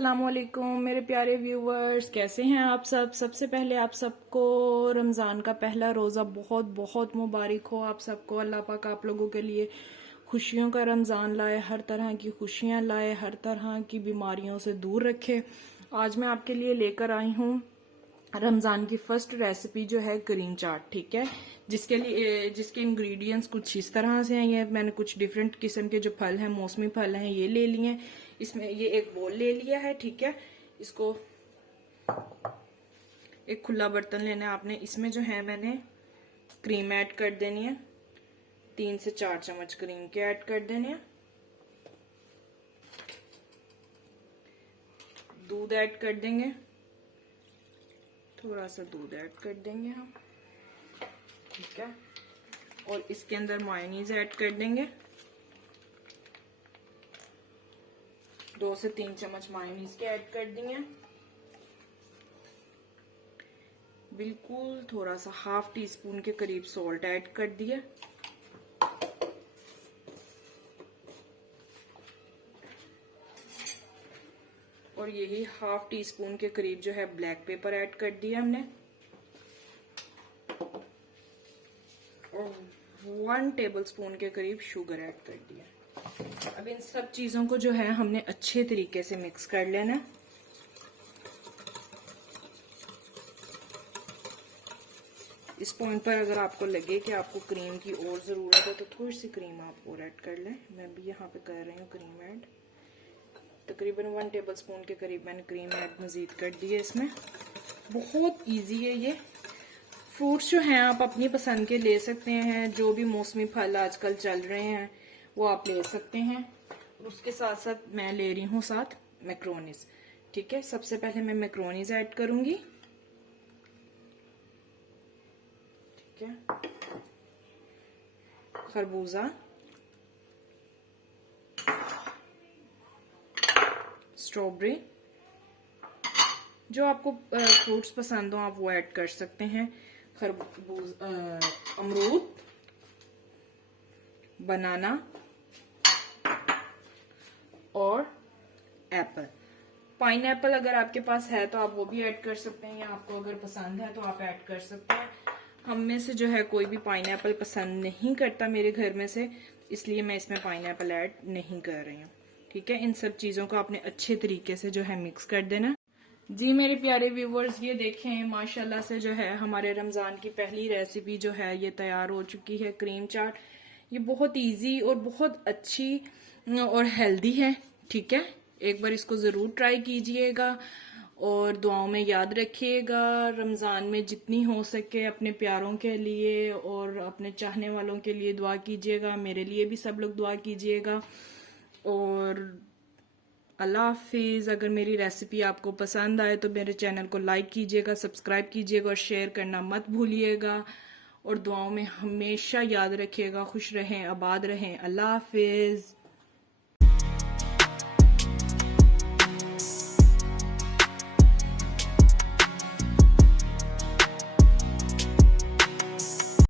अस्सलामुअलैकुम मेरे प्यारे व्यूवर्स, कैसे हैं आप सब। सबसे पहले आप सबको रमज़ान का पहला रोज़ा बहुत बहुत मुबारक हो। आप सबको अल्लाह पाक आप लोगों के लिए खुशियों का रमज़ान लाए, हर तरह की खुशियां लाए, हर तरह की बीमारियों से दूर रखे। आज मैं आपके लिए लेकर आई हूँ रमज़ान की फर्स्ट रेसिपी जो है करीम चाट। ठीक है, जिसके इंग्रेडिएंट्स कुछ इस तरह से हैं। ये मैंने कुछ डिफरेंट किस्म के जो फल हैं, मौसमी फल हैं, ये ले लिए। इसमें ये एक बोल ले लिया है। ठीक है, इसको एक खुला बर्तन लेना है आपने। इसमें जो है मैंने क्रीम ऐड कर देनी है। 3 से 4 चम्मच क्रीम के ऐड कर देने हैं। दूध ऐड कर देंगे, थोड़ा सा दूध ऐड कर देंगे हम। ठीक है, और इसके अंदर मायोनीज ऐड कर देंगे। 2 से 3 चम्मच मायोनीज के ऐड कर दिए। बिल्कुल थोड़ा सा ½ टीस्पून के करीब सॉल्ट ऐड कर दिया। और यही ½ टीस्पून के करीब जो है ब्लैक पेपर ऐड कर दिया हमने। और 1 टेबलस्पून के करीब शुगर ऐड कर दिया। अब इन सब चीजों को जो है हमने अच्छे तरीके से मिक्स कर लेना है। इस पॉइंट पर अगर आपको लगे कि आपको क्रीम की और जरूरत है तो थोड़ी सी क्रीम आप और ऐड कर लें। मैं भी यहाँ पे कर रही हूँ क्रीम ऐड। तकरीबन 1 टेबलस्पून के करीब मैंने क्रीम ऐड मजीद कर दी है इसमें। बहुत इजी है ये। फ्रूट्स जो हैं आप अपनी पसंद के ले सकते हैं। जो भी मौसमी फल आजकल चल रहे हैं वो आप ले सकते हैं। उसके साथ साथ मैं ले रही हूँ साथ मैक्रोनीज। ठीक है, सबसे पहले मैं मैक्रोनीज ऐड करूंगी। ठीक है, खरबूजा, स्ट्रॉबेरी, जो आपको फ्रूट्स पसंद हो आप वो ऐड कर सकते हैं। अमरूद, बनाना और एप्पल। पाइनएप्पल अगर आपके पास है तो आप वो भी ऐड कर सकते हैं, या आपको अगर पसंद है तो आप ऐड कर सकते हैं। हम में से जो है कोई भी पाइनएप्पल पसंद नहीं करता मेरे घर में से, इसलिए मैं इसमें पाइनएप्पल ऐड नहीं कर रही हूँ। ठीक है, इन सब चीजों को आपने अच्छे तरीके से जो है मिक्स कर देना। जी मेरे प्यारे व्यूवर्स, ये देखें माशाल्लाह से जो है हमारे रमजान की पहली रेसिपी जो है ये तैयार हो चुकी है, क्रीम चाट। ये बहुत इजी और बहुत अच्छी और हेल्दी है। ठीक है, एक बार इसको जरूर ट्राई कीजिएगा और दुआओं में याद रखिएगा। रमजान में जितनी हो सके अपने प्यारों के लिए और अपने चाहने वालों के लिए दुआ कीजिएगा। मेरे लिए भी सब लोग दुआ कीजिएगा। और अल्लाह हाफिज। अगर मेरी रेसिपी आपको पसंद आए तो मेरे चैनल को लाइक कीजिएगा, सब्सक्राइब कीजिएगा और शेयर करना मत भूलिएगा। और दुआओं में हमेशा याद रखिएगा। खुश रहें, आबाद रहें। अल्लाह हाफिज।